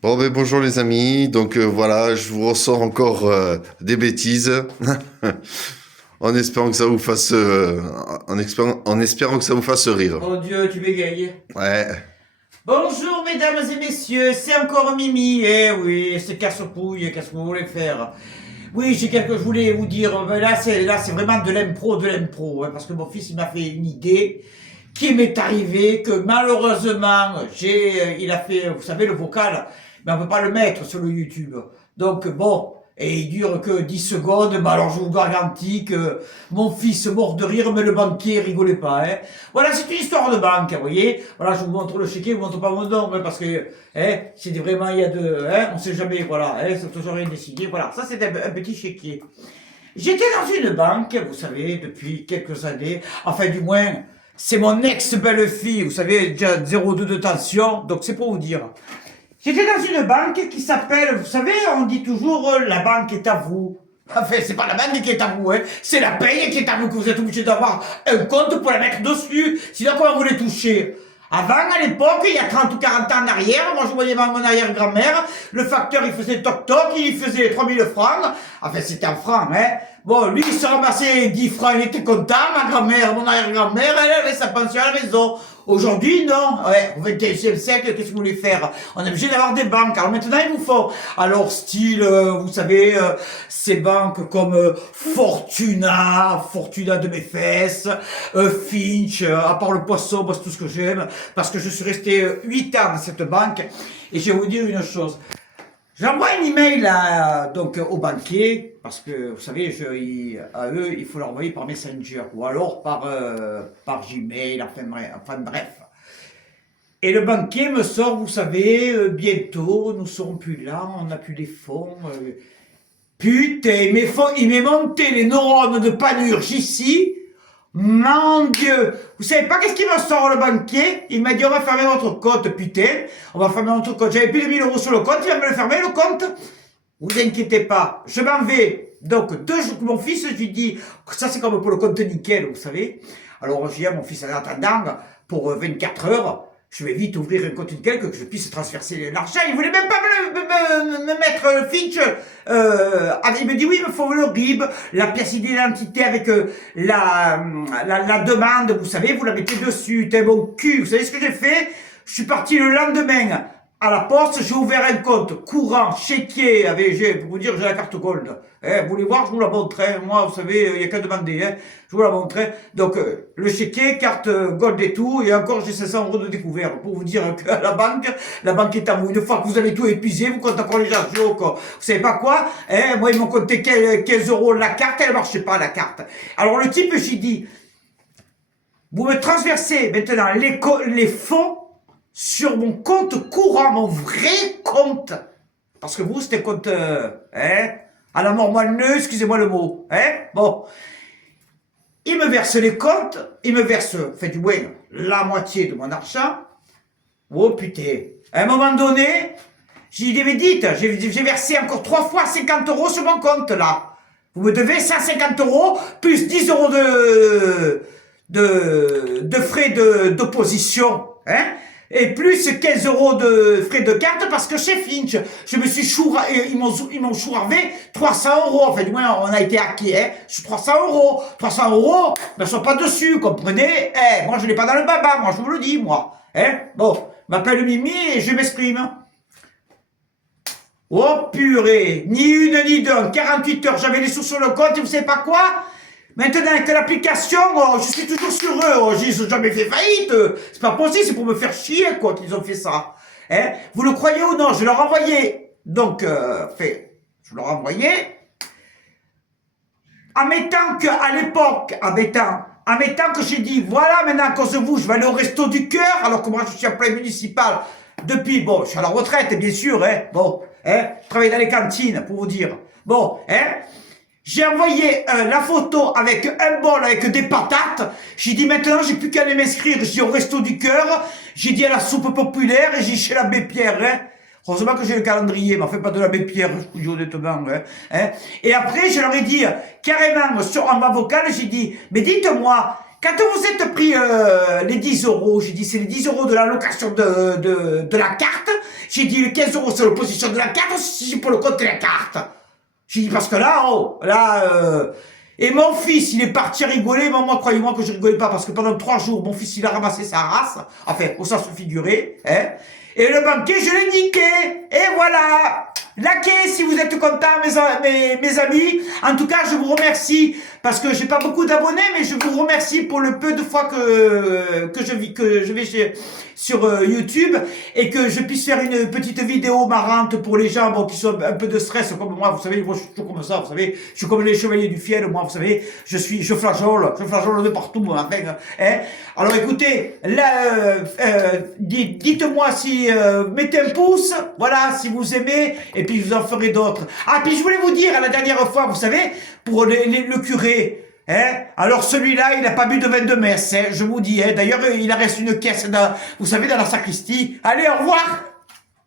Bon, ben bonjour les amis. Donc voilà, je vous ressors encore des bêtises en espérant que ça vous fasse en espérant que ça vous fasse rire. Mon Dieu, tu bégayes. Ouais. Bonjour mesdames et messieurs, c'est encore Mimi. Eh oui, c'est casse-couille, qu'est-ce que vous voulez faire? Oui, j'ai quelque chose que je voulais vous dire. Mais là c'est vraiment de l'impro, hein, parce que mon fils il m'a fait une idée qui m'est arrivée que malheureusement il a fait, vous savez, le vocal, mais on peut pas le mettre sur le YouTube. Donc bon. Et il dure que 10 secondes, mais alors je vous garantis que mon fils mort de rire, mais le banquier rigolait pas. Hein. Voilà, c'est une histoire de banque, vous voyez. Voilà, je vous montre le chéquier, je vous montre pas mon nom, hein, parce que c'est vraiment, il y a de... Hein, on sait jamais, voilà, c'est toujours rien décidé. Voilà, ça c'est un petit chéquier. J'étais dans une banque, vous savez, depuis quelques années, enfin du moins, c'est mon ex-belle-fille, vous savez, déjà 0,2 de tension, donc c'est pour vous dire. J'étais dans une banque qui s'appelle, vous savez, on dit toujours la banque est à vous. Enfin, c'est pas la banque qui est à vous, hein. C'est la paye qui est à vous, que vous êtes obligé d'avoir un compte pour la mettre dessus. Sinon, comment vous les touchez? Avant, à l'époque, il y a 30 ou 40 ans en arrière, moi je voyais mon arrière-grand-mère, le facteur il faisait toc-toc, il faisait 3000 francs, enfin c'était en francs, hein. Bon, lui il se ramassait 10 francs, il était content, ma grand-mère, mon arrière-grand-mère, elle avait sa pension à la maison. Aujourd'hui, non. Ouais, au XXe siècle, qu'est-ce que vous voulez faire? On est obligé d'avoir des banques. Alors maintenant, ils vous font, alors style, vous savez, ces banques comme Fortuna de mes fesses, Finch, à part le poisson, moi c'est tout ce que j'aime, parce que je suis resté 8 ans dans cette banque, et je vais vous dire une chose. J'envoie un email donc au banquier parce que vous savez, à eux, il faut l'envoyer par Messenger ou alors par Gmail, enfin bref. Et le banquier me sort, vous savez, bientôt, nous serons plus là, on n'a plus les fonds. Putain, il m'est monté les neurones de panurge ici. Mon Dieu! Vous savez pas qu'est-ce qu'il me sort le banquier? Il m'a dit on va fermer votre compte, putain. On va fermer votre compte. J'avais plus de 1000 euros sur le compte, il va me le fermer le compte. Vous inquiétez pas, je m'en vais. Donc, 2 jours, mon fils, je lui dis, ça c'est comme pour le compte nickel, vous savez. Alors, j'ai dit à mon fils en attendant, pour 24 heures, je vais vite ouvrir un compte nickel que je puisse transférer l'argent. Il voulait même pas me mettre le Finch. Il me dit oui, il me faut le RIB, la pièce d'identité avec la demande, vous savez, vous la mettez dessus. T'es mon cul. Vous savez ce que j'ai fait? Je suis parti le lendemain à la poste, j'ai ouvert un compte courant, chéquier, pour vous dire, j'ai la carte gold. Vous voulez voir, je vous la montre. Moi, vous savez, il n'y a qu'à demander. Je vous la montre. Donc, le chéquier, carte gold et tout, et encore, j'ai 500 euros de découvert. Pour vous dire que la banque est à vous. Une fois que vous avez tout épuisé, vous comptez encore les argent, quoi. Vous savez pas quoi? Moi, ils m'ont compté 15 euros la carte, elle marchait pas, la carte. Alors, le type, j'ai dit, vous me transversez maintenant les fonds sur mon compte courant, mon vrai compte. Parce que vous, c'était compte, à la mort moelleux, excusez-moi le mot, bon. Il me verse les comptes, il me verse, fait du moins, la moitié de mon argent. Oh putain. À un moment donné, j'ai dit, mais dites, j'ai versé encore 3 fois 50 euros sur mon compte, là. Vous me devez 150 euros, plus 10 euros de frais d'opposition, et plus 15 euros de frais de carte parce que chez Finch, je me suis ils m'ont chouravé 300 euros. Enfin, du moins, on a été hacké, sur 300 euros. 300 euros, ne sont pas dessus, comprenez? Moi, je l'ai pas dans le baba, moi, je vous le dis, moi. Bon, m'appelle Mimi et je m'exprime. Oh purée, ni une ni deux, en 48 heures, j'avais les sous sur le compte et vous savez pas quoi? Maintenant, avec l'application, je suis toujours sur eux. Ils n'ont jamais fait faillite. C'est pas possible, c'est pour me faire chier, quoi, qu'ils ont fait ça. Vous le croyez ou non? Je leur envoyais. Donc, je leur envoyais. En mettant qu'à l'époque, en mettant que j'ai dit, voilà, maintenant, à cause de vous, je vais aller au resto du cœur, alors que moi, je suis en plein municipal. Depuis, bon, je suis à la retraite, bien sûr, je travaille dans les cantines, pour vous dire. Bon, j'ai envoyé la photo avec un bol avec des patates. J'ai dit maintenant j'ai plus qu'à aller m'inscrire. J'ai dit au resto du cœur. J'ai dit à la soupe populaire et j'ai dit chez l'abbé Pierre. Heureusement que j'ai le calendrier, mais fait pas de l'abbé Pierre, je vous dis honnêtement. Et après je leur ai dit carrément en ma vocale, j'ai dit mais dites-moi, quand vous êtes pris les 10 euros, j'ai dit c'est les 10 euros de la location de la carte, j'ai dit les 15 euros c'est l'opposition de la carte, c'est pour le compte de la carte. J'ai dit parce que là, et mon fils, il est parti rigoler, mais moi, croyez-moi que je rigolais pas, parce que pendant 3 jours, mon fils, il a ramassé sa race, enfin, au sens figuré, hein, et le banquier, je l'ai niqué, et voilà. Laquez si vous êtes contents, mes amis. En tout cas, je vous remercie parce que j'ai pas beaucoup d'abonnés, mais je vous remercie pour le peu de fois que je vais sur YouTube et que je puisse faire une petite vidéo marrante pour les gens qui sont un peu de stress comme moi. Vous savez, moi je suis toujours comme ça. Vous savez, je suis comme les chevaliers du fiel. Moi, vous savez, je flageole de partout. Enfin, hein. Alors, écoutez, là, dites-moi si mettez un pouce, voilà, si vous aimez. Et puis je vous en ferai d'autres. Ah, puis je voulais vous dire, la dernière fois, vous savez, pour le curé, hein, alors celui-là, il n'a pas bu de vin de messe, hein, je vous dis, hein, d'ailleurs, il en reste une caisse, vous savez, dans la sacristie. Allez, au revoir.